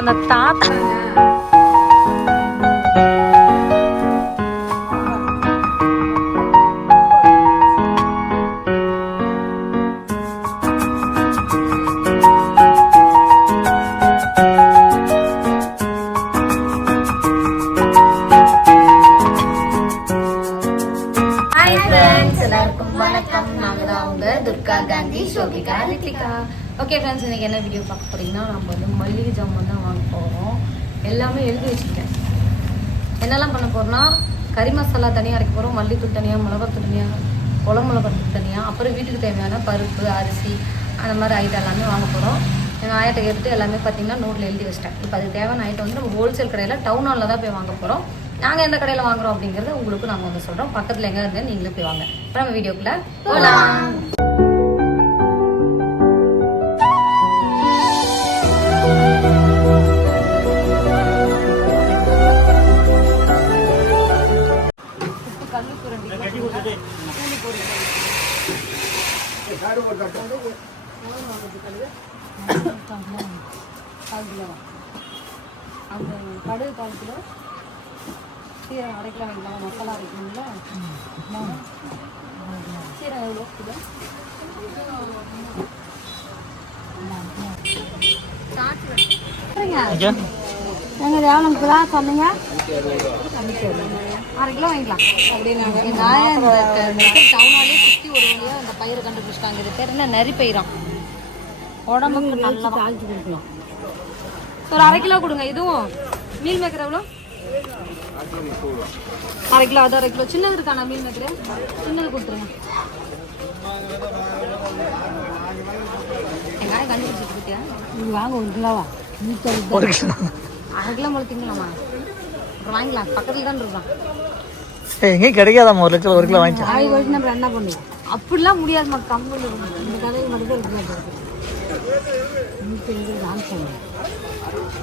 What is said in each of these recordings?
அந்த தாத்தா okay friends, இன்னைக்கு என்ன வீடியோ பார்க்க போறீங்கன்னா, நம்ம வந்து மல்லிகை ஜாமான் தான் வாங்க போகிறோம். எல்லாமே எழுதி வச்சுருக்கேன். என்னெல்லாம் பண்ண போகிறோம்னா, கறி மசாலா தனியாக அரைக்க போகிறோம், மல்லித்தூள் தனியாக, மிளகாத்தூள் தனியாக, குழம்புளகத்தூள் தனியாக, அப்புறம் வீட்டுக்கு தேவையான பருப்பு, அரிசி, அந்த மாதிரி ஐட்டம் எல்லாமே வாங்க போகிறோம். எங்கள் ஆயத்தை கேட்டுட்டு எல்லாமே பார்த்தீங்கன்னா நோட்டில் எழுதி வச்சிட்டேன். இப்போ அதுக்கு தேவையான ஐட்டம் வந்து நம்ம ஹோல்சேல் கடையில் டவுன் ஹாலில் தான் போய் வாங்க போகிறோம். நாங்கள் எந்த கடையில் வாங்குறோம் அப்படிங்கிறது உங்களுக்கு நாங்கள் வந்து சொல்கிறோம். பக்கத்தில் எங்கே இருந்தால் நீங்களே போய் வாங்க. இப்போ நம்ம வீடியோக்குள்ளே போகலாம். அந்த கடுகு 1/4 கிலோ, சீரகம் 1/2 கிலோ வாங்கிக்கலாம். மசாலா அரைக்கணும்ல, சீரகம் எவ்வளோ கிலோ? எங்கள் எவ்வளோ கிலோ சொன்னீங்க? 1/2 கிலோ வாங்கிக்கலாம் அப்படின்னாங்க. டவுனாலே சுற்றி ஒரு வழியாக அந்த பயிரை கண்டுபிடிச்சிட்டாங்க. இது பேர் என்ன? நரி பயிராம். உடம்புக்கு நல்லா தாளிச்சு கொடுக்கலாம். ஒரு 1/2 கிலோ கொடுங்க. இதுவும் மீல் மேக்கர் எவ்வளோ? 1/2 கிலோ. அது 1/2 கிலோ. சின்னது இருக்காண்ணா மீல் மேக்கரு? சின்னது கொடுத்துருங்க. எங்காயம் கண்டுபிடிச்சிட்டு இருக்கியா? இது வாங்க 1 கிலோவா? 1 கிலோ 1/2 கிலோ முளைத்திங்களாம்மா? அப்புறம் வாங்கிக்கலாம், பக்கத்தில் தான் இருக்கான். எங்கேயும் கிடைக்காதாம்மா 1 கிலோ 1 கிலோ வாங்கிக்கலாம். ஆய் வச்சு நம்ம என்ன பண்ணுவோம்? அப்படிலாம் முடியாதுமா. கம்பெனி இந்த கடையை மட்டும் இருக்கு.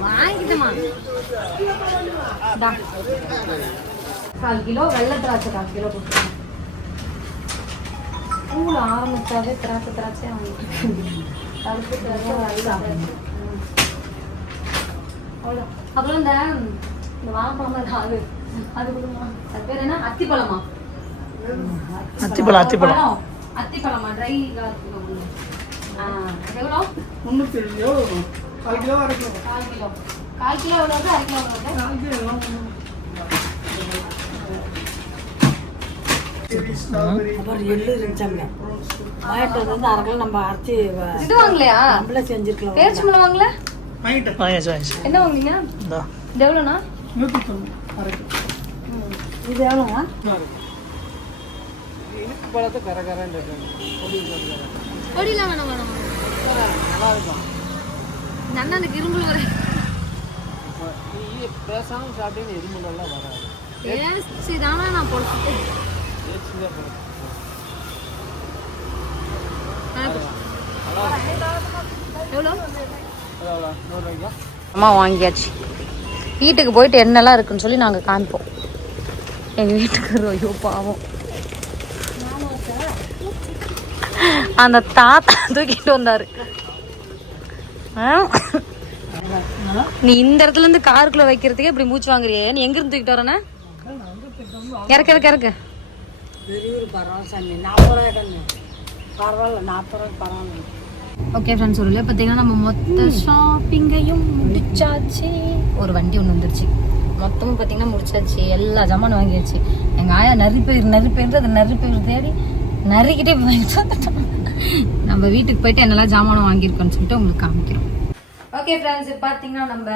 வாங்கிட்டமா 1/4 கிலோ வெள்ளை திராட்சை 1/4 கிலோ கொடுத்துருங்க. பூவில் ஆரம்பிச்சாவே திராட்சை வாங்கிட்டு அவ்வளோ. அப்புறம் இந்த வாழைப்பழம் அது அது கொடுமா. அது பேர் என்ன? அத்திப்பழமா? அத்திப்பழமா? ட்ரை எவ்வளோ? 300. 1/4 கிலோ 1/2 கிலோ. 1/4 கிலோ. 1/4 கிலோ எவ்வளோ? 1/2 கிலோ எவ்வளோ? அப்புறம் எள்ளு இருந்துச்சாங்க வாங்கிட்டு வந்து 1/2 கிலோ நம்ம அரைச்சி இது வாங்கலையா? நம்மளே செஞ்சிருக்கலாம். பேரிச்சம்பழம் வாங்கல? என்ன வாங்குவீங்க? இது எவ்வளோண்ணா? 190. இது எவ்வளோங்க? பழத்தை கரகரன்னு பொடியெல்லாம் வேணாம் வேணாம். நல்லா இருக்கும். இந்த அண்ணனுக்கு இரும்புல வர பேசாமல் சாப்பிட்டீங்கன்னு எரிமலெல்லாம் வராது. பேசி தானே நான் பொழைச்சிட்டு. எவ்வளோ? அம்மா வாங்கியாச்சு. வீட்டுக்கு போயிட்டு என்னெல்லாம் இருக்குன்னு சொல்லி நாங்கள் காமிப்போம். எங்கள் வீட்டுக்கு ஐயோ பாவம், அந்த தாத்தா தூக்கிட்டு வந்தாரு. நீ இந்த இடத்துல இருந்து காருக்குள்ள வைக்கிறதுக்கே இப்படி மூச்சு வாங்குறியே. நீ எங்க இருந்து தூக்கிட்டு வரேன்னா? இறக்க ஓகே ஃப்ரெண்ட்ஸ், ஒரு பார்த்தீங்கன்னா நம்ம மொத்த ஷாப்பிங்கையும் முடிச்சாச்சு. ஒரு வண்டி ஒன்று வந்துருச்சு. மொத்தமும் பார்த்தீங்கன்னா முடிச்சாச்சு. எல்லா ஜாமானும் வாங்கியாச்சு. எங்கள் ஆயா நரிப்பயிர் அது நரிப்பயிர் தேடி நறுக்கிட்டே போயிட்டு வந்துட்டோம். நம்ம வீட்டுக்கு போயிட்டு என்னெல்லாம் ஜாமானும் வாங்கியிருக்கோன்னு சொல்லிட்டு உங்களுக்கு காமிக்கிறோம். ஓகே ஃப்ரெண்ட்ஸ், பார்த்தீங்கன்னா நம்ம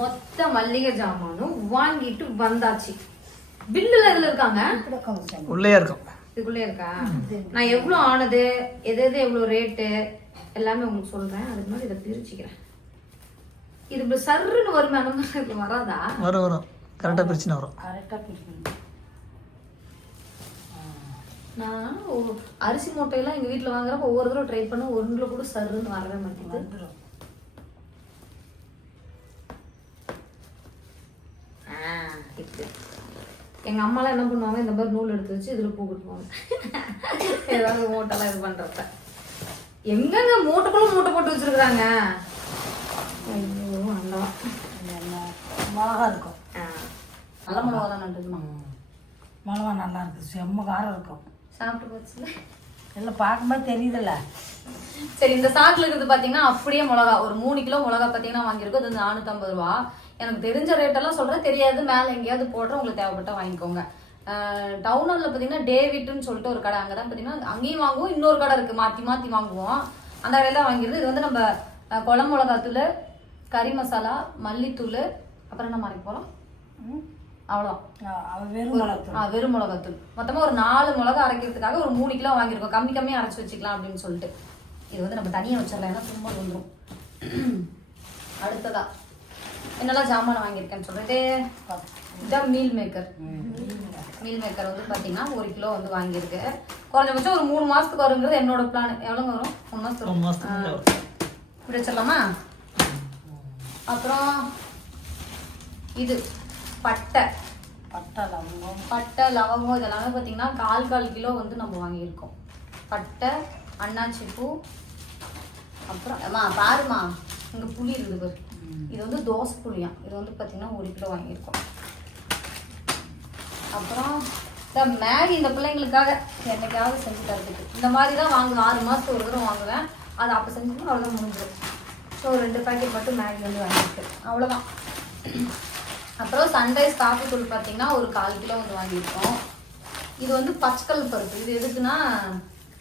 மொத்த மல்லிகை ஜாமானும் வாங்கிட்டு வந்தாச்சு. பில்லுல எதுல இருக்காங்க? உள்ளே இருக்கும். இதுக்குள்ளே இருக்கா? நான் எவ்வளோ ஆனது, எது எவ்வளோ ரேட்டு எல்லாமே உங்களுக்கு சொல்றேன். அதுக்கு முன்னாடி இதை பிரிச்சுக்கிறேன். இது இப்படி சர்ன்னு வருமே, அந்த மாதிரி வராதா? வரும் கரெக்டாக பிரிச்சுன்னு வரும். நான் அரிசி மூட்டையெல்லாம் எங்கள் வீட்டில் வாங்குறப்ப ஒவ்வொரு தடவை ட்ரை பண்ண ஒன்றில் கூட சருன்னு வரவே மாட்டேங்குது. இப்போ எங்கள் அம்மாலாம் என்ன பண்ணுவாங்க, இந்த மாதிரி நூல் எடுத்து வச்சு இதில் பூ கட்டுவாங்க. ஏதாவது மூட்டைலாம் இது பண்ணுறப்ப எங்கங்க மூட்டைக்குள்ள மூட்டை போட்டு வச்சிருக்கிறாங்க. ஐயோ, அந்த போடணும். மிளகா இருக்கும். நல்ல மிளகா தான் நட்டுமா. மிளகா நல்லா இருக்குது, செம்ம காரம் இருக்கும். சாப்பிட்டு போச்சுல. இல்லை பார்க்கும்போது தெரியுதுல்ல. சரி, இந்த சாக்கில் இருக்கிறது பார்த்தீங்கன்னா அப்படியே மிளகா ஒரு 3 கிலோ மிளகா பார்த்தீங்கன்னா வாங்கியிருக்கோம். அது 450 ரூபா. எனக்கு தெரிஞ்ச ரேட்டெல்லாம் சொல்கிறேன், தெரியாது மேலே எங்கேயாவது போடுறேன், உங்களுக்கு தேவைப்பட்டால் வாங்கிக்கோங்க. டவுனில் பார்த்தீங்கன்னா டேவிட்னு சொல்லிட்டு ஒரு கடை, அங்கே தான் பார்த்தீங்கன்னா அங்கேயும் வாங்குவோம், இன்னொரு கடை இருக்குது, மாற்றி மாற்றி வாங்குவோம். அந்த கடையில் தான் வாங்கிடுது. இது வந்து நம்ம குழம்பு மிளகாத்தூள், கறி மசாலா, மல்லித்தூள், அப்புறம் என்ன மாதிரி போகிறோம், அவ்வளோதான். வெறும் மிளகாத்தூள். மொத்தமாக ஒரு 4 மிளகா அரைக்கிறதுக்காக ஒரு 3 கிலோ வாங்கியிருக்கோம். கம்மியாக அரைச்சி வச்சுக்கலாம் அப்படின்னு சொல்லிட்டு. இது வந்து நம்ம தனியாக வச்சிடலாம், ஏன்னா சும்மா வந்துடும். அடுத்ததா என்னெல்லாம் ஜாமான் வாங்கியிருக்கேன்னு சொல்லிட்டு இதான் மீல் மேக்கர். மீல் மேக்கர் வந்து பார்த்தீங்கன்னா 1 கிலோ வந்து வாங்கியிருக்கு. குறைஞ்சபட்சம் ஒரு 3 மாதத்துக்கு வருங்கிறது என்னோட பிளான். எவ்வளோங்க வரும்? 3 மாதத்துக்கு இப்படி வச்சிடலாமா? அப்புறம் இது பட்டை லவங்கம் இதெல்லாமே பார்த்தீங்கன்னா 1/4 கிலோ வந்து நம்ம வாங்கியிருக்கோம். பட்டை, அன்னாச்சி பூ, அப்புறம் பாருமா இங்கே புளி இருக்குது பாரு, இது வந்து தோசை புளியாம். இது வந்து பார்த்தீங்கன்னா 1 கிலோ வாங்கியிருக்கோம். அப்புறம் இந்த மேகி இந்த பிள்ளைங்களுக்காக என்னைக்காவது செஞ்சு தரதுக்கு இந்த மாதிரி தான் வாங்குவேன். 6 மாதத்துக்கு ஒரு தூரம் வாங்குவேன். அது அப்போ செஞ்சோம்னா அவ்வளோதான் முடிஞ்சிடும். ஸோ 2 பேக்கெட் மட்டும் மேகி வந்து வாங்கியிருக்கு, அவ்வளோதான். அப்புறம் சன்ரைஸ் காஃபி தூள் பார்த்தீங்கன்னா ஒரு 1/4 கிலோ வந்து வாங்கியிருக்கோம். இது வந்து பச்சைக்கல் பருப்பு. இது எதுக்குன்னா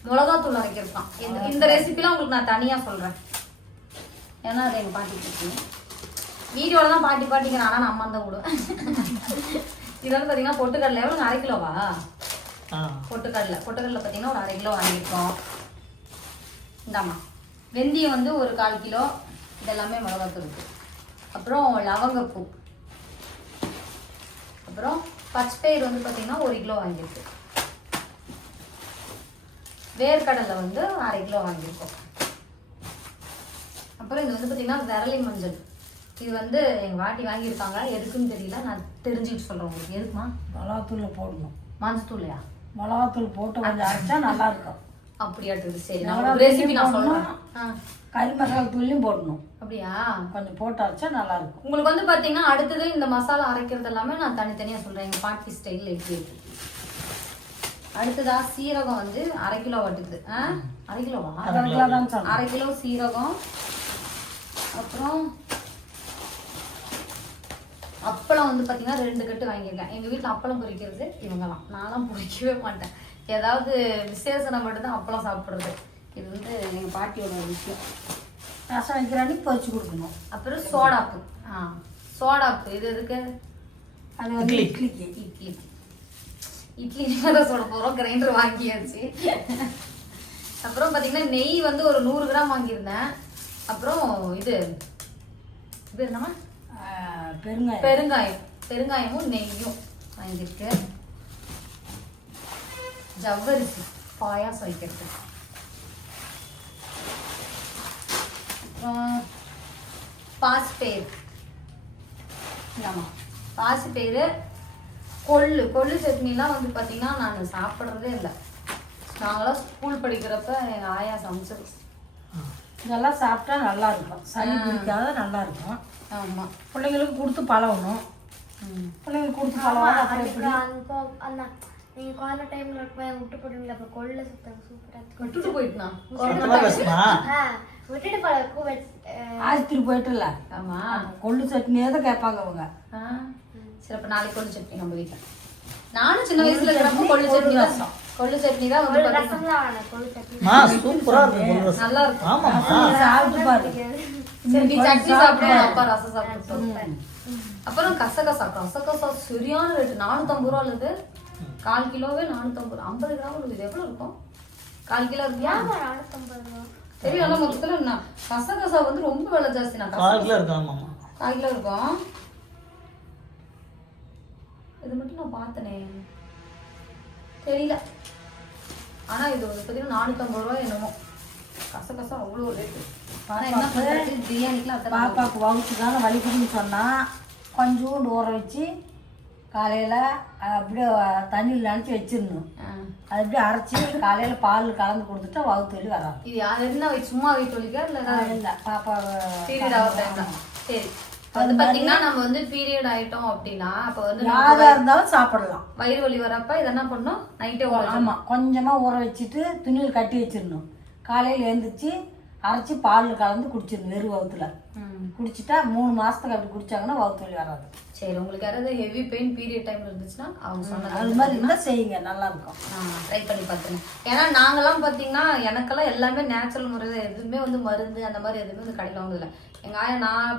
மிளகாத்தூள் அரைக்கிறதுதான். இந்த ரெசிபிலாம் உங்களுக்கு நான் தனியாக சொல்கிறேன், ஏன்னா அதை எங்கள் பாட்டி பிடிக்கும். வீடியோவில் தான் பாட்டிங்கிறேன், ஆனால் நான் அம்மா தான் விடுவேன். இது வந்து பார்த்தீங்கன்னா பொட்டுக்கடலை எவ்வளோ, 1/2 கிலோவா? பொட்டுக்கடலை பார்த்தீங்கன்னா ஒரு 1/2 கிலோ வாங்கியிருக்கோம். இந்தாம்மா வெந்தயம் வந்து ஒரு 1/4 கிலோ. இதெல்லாமே மிளகாத்தூள் இருக்குது. அப்புறம் லவங்கப்பூ, அப்புறம் பச்சைப்பயிர் வந்து பார்த்தீங்கன்னா 1 கிலோ வாங்கியிருக்கு. வேர்க்கடலை வந்து 1/2 கிலோ வாங்கியிருக்கோம். அப்புறம் இது வந்து பார்த்தீங்கன்னா விரலி மஞ்சள். இது வந்து எங்கள் வாட்டி வாங்கியிருக்காங்க, எதுக்குன்னு தெரியல, நான் தெரிஞ்சுக்கிட்டு சொல்கிறேன் உங்களுக்கு. எதுக்குமா? மிளகாத்தூள் போடணும். மஞ்சத்தூள்லையா? மிளகாத்தூள் போட்டு கொஞ்சம் அரைச்சா நல்லா இருக்கும். அப்படியாட்டு. சரி, நான் ரெசிபி நான் சொல்கிறேன். கறி மசாலா தூள்லையும் போடணும். அப்படியா? கொஞ்சம் போட்டு அரைச்சா நல்லா இருக்கும். உங்களுக்கு வந்து பார்த்தீங்கன்னா அடுத்தது இந்த மசாலா அரைக்கிறது எல்லாமே நான் தனித்தனியாக சொல்கிறேன், எங்கள் பாட்டி ஸ்டைலில் எப்படி இருக்கு. அடுத்ததா சீரகம் வந்து 1/2 கிலோ வட்டுக்குது. 1/2 கிலோவா? 1/2 கிலோ சீரகம். அப்புறம் அப்பளம் வந்து பார்த்தீங்கன்னா 2 கட்டு வாங்கியிருக்கேன். எங்கள் வீட்டில் அப்பளம் பொரிக்கிறது இவங்கலாம், நான்லாம் பொரிக்கவே மாட்டேன். ஏதாவது விசேஷம் மட்டும்தான் அப்பளம் சாப்பிட்றது. இது வந்து எங்கள் பாட்டியோட விஷயம். ரசம் வைக்கிறானே பொரிச்சு கொடுக்கணும். அப்புறம் சோடாப்பு. சோடாப்பு இது எதுக்கு? அது வந்து இட்லி தான் சொல்ல போகிறோம். கிரைண்டர் வாங்கியாச்சு. அப்புறம் பார்த்தீங்கன்னா நெய் வந்து ஒரு 100 கிராம் வாங்கியிருந்தேன். அப்புறம் இது என்னமா பெருங்காயமும் நெய்யும் வாங்கியிருக்கு. ஜவ்வரிசி பாயாசம் வைக்கிறது. பாசிப்பயிறு. பாசிப்பயிறு, கொள்ளு சட்னிலாம் வந்து பார்த்தீங்கன்னா நான் சாப்பிட்றதே இல்லை. நாங்களாம் ஸ்கூல் படிக்கிறப்ப எங்கள் ஆயா சமைச்சது. இதெல்லாம் சாப்பிட்டா நல்லா இருக்கும், சளி பிடிக்காத நல்லா இருக்கும். ஆமாம், பிள்ளைங்களுக்கு கொடுத்து பழகணும். பிள்ளைங்களுக்கு கொடுத்து பழகணும். நீங்கள் கொரோனா டைமில் விட்டு போடுவீங்களா? அப்போ கொள்ள சுத்தம் சூப்பராக விட்டுட்டு போயிட்டுனா விட்டுட்டு பழக்கம் ஆஸ்பத்திரி போயிட்டுல. ஆமாம், கொள்ளு சட்னியே தான் கேட்பாங்க அவங்க. சரி, அப்போ நாளைக்கு கொள்ளு சட்னி நம்ம வீட்டில். நானும் சின்ன வயசுல இருக்கிறப்ப கொள்ளு சட்னி தான் வந்து ரசம் தான் கொள்ளு சட்னி நல்லா இருக்கும். சாப்பிட்டு பாரு. சரி, சட்னி சாப்பிடுவோம், அப்பா ரசம் சாப்பிடுவோம். அப்புறம் கசகசா சரியான ரேட்டு, 450 ரூபா. அல்லது 1/4 கிலோவே 450, 50 கிராம் உள்ளது. இது எவ்வளோ இருக்கும்? 1/4 கிலோ இருக்கியா? 450 ரூபா. சரி, ஆனால் மொத்தத்தில் கசகசா வந்து ரொம்ப விலை ஜாஸ்தி. நான் 1/4 கிலோ இருக்கும். 1/4 கிலோ இருக்கும். இது மட்டும் நான் பார்த்தனே, தெரியல. ஆனால் இது வந்து பார்த்தீங்கன்னா 450 ரூபா என்னமோ. கசகசா அவ்வளோ ரேட்டு. ஆனால் என்ன பண்ணுறது, பிரியாணிக்கெலாம் பாப்பாவுக்கு வகுத்துக்கான வலிக்குதுன்னு சொன்னால் கொஞ்சோண்டு ஊற வச்சு காலையில் அப்படியே தண்ணியில் நினச்சி வச்சிடணும். அது அப்படியே அரைச்சி காலையில் பால் கலந்து கொடுத்துட்டா வகுத்து வலி வராது. இது யார் என்ன சும்மா வீட்டு வலிக்கா இல்லை? இல்லை, பாப்பா சரி. அது பாத்தீங்கன்னா நம்ம வந்து பீரியட் ஆயிட்டோம் அப்படின்னா அப்ப வந்து யாரா இருந்தாலும் சாப்பிடலாம். வயிறு வலி வரப்ப இதை என்ன பண்ணணும், நைட்டே ஆமா, கொஞ்சமா ஊற வச்சுட்டு துணியில் கட்டி வச்சிடணும். காலையில எழுந்திரிச்சு அரைச்சி பாலில் கலந்து குடிச்சிடணும் வெறும் வகுத்துல. குடிச்சிட்டா 3 மாசத்துக்கு அப்படி குடிச்சாங்கன்னா வகுத்து வலி வராது. சரி, உங்களுக்கு யாராவது ஹெவி பெயின் பீரியட் டைம்ல இருந்துச்சுன்னா அவங்க சொன்னது அது மாதிரி இருந்தால் செய்யுங்க, நல்லா இருக்கும். ட்ரை பண்ணி பார்த்துருங்க. ஏன்னா நாங்கெல்லாம் பார்த்தீங்கன்னா எனக்கெல்லாம் எல்லாமே நேச்சுரல் முறையில், எதுவுமே வந்து மருந்து அந்த மாதிரி எதுவுமே வந்து கடையில் வாங்குதில்ல. எங்கள் ஆயா நான்